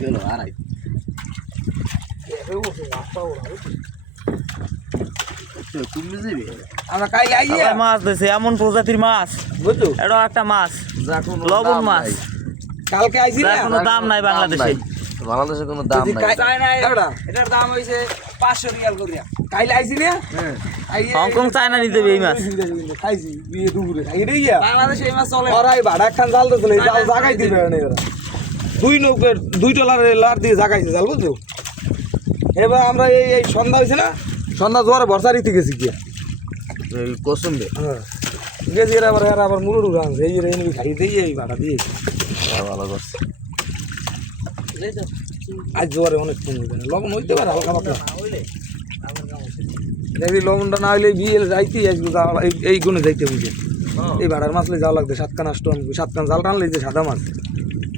গেল আড়াই আমরা কাইলে আইয়া মাছ দিছে এমন প্রজাতির মাছ বুঝছো এটা একটা মাছ যা কোনো লবণ দাম মাছ নাই। কালকে আইছি যার না কোনো দাম নাই বাংলাদেশে বাংলাদেশে কোনো দাম নাই চাই না এটার দাম হইছে 500 রিয়াল করিয়া কাইলে আইছি না হ্যাঁ হংকং চায়না নিতে হবে এই মাছ খাইছি বিয়ে দুপুরে খাই রে ইয়া বাংলাদেশে এই মাছ চলে ওরাই ভাড়া খান জাল তো চলে জাল জাগাই দিবে না এরা দুই নৌকের দুই টলারে লার দিয়ে জাগাইছে জাল বুঝছো এবার আমরা এই সন্ধ্যা হয়েছে না সন্ধ্যা জোয়ারে ভরসারিতে গেছি গিয়া এই কসম রে হ্যাঁ গেছি এরা আবার মুরুড়ু আনছে এই এনে খাই দিয়ে এই ভাড়া দিয়ে ভালো করছে আজ জোয়ারে অনেক কম হইবে না লবণ হইতে পারে হালকা পাতলা দেখি লবণটা না হইলে বিয়ে যাইতে আসবো এই গুণে যাইতে বুঝে এই ভাড়ার মাছলে যাওয়া লাগবে 7 কান 8 7 কান জাল টানলে যে সাদা মাছ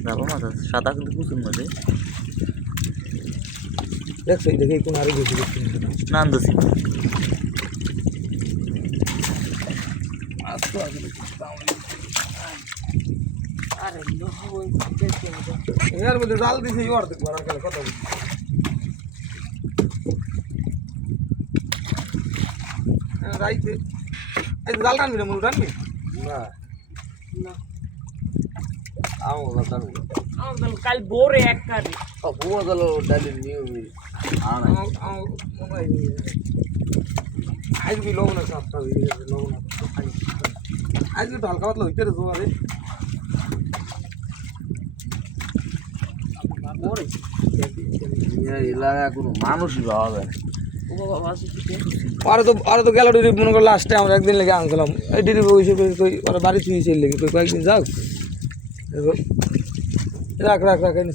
দেখো মাছ আছে সাদা কিন্তু প্রচুর মাছ দেখছো এই দেখে কোন আরো বেশি দেখছি নান দোষী এর মধ্যে জাল দিছে এই অর্ধেক ভরার গেলে কথা বলি রাইতে এই জাল টানবি না মুরু টানবি না আও না কাল বোরে এক কারি বুয়া গেল ডালি নিউ আনা আজ বি লবণ আছে আপনার লবণ আজ একটু হালকা পাতলা হইতে রে জোয়ারে এলাকা কোনো মানুষই পাওয়া যায় না আরে তো গেল ডিরি মনে করো লাস্টে আমরা একদিন লেগে আনছিলাম এই ডিরি বসে ওরা বাড়ি ছুঁয়েছে লেগে কয়েকদিন যাও রাখ রাখ রাখ এনে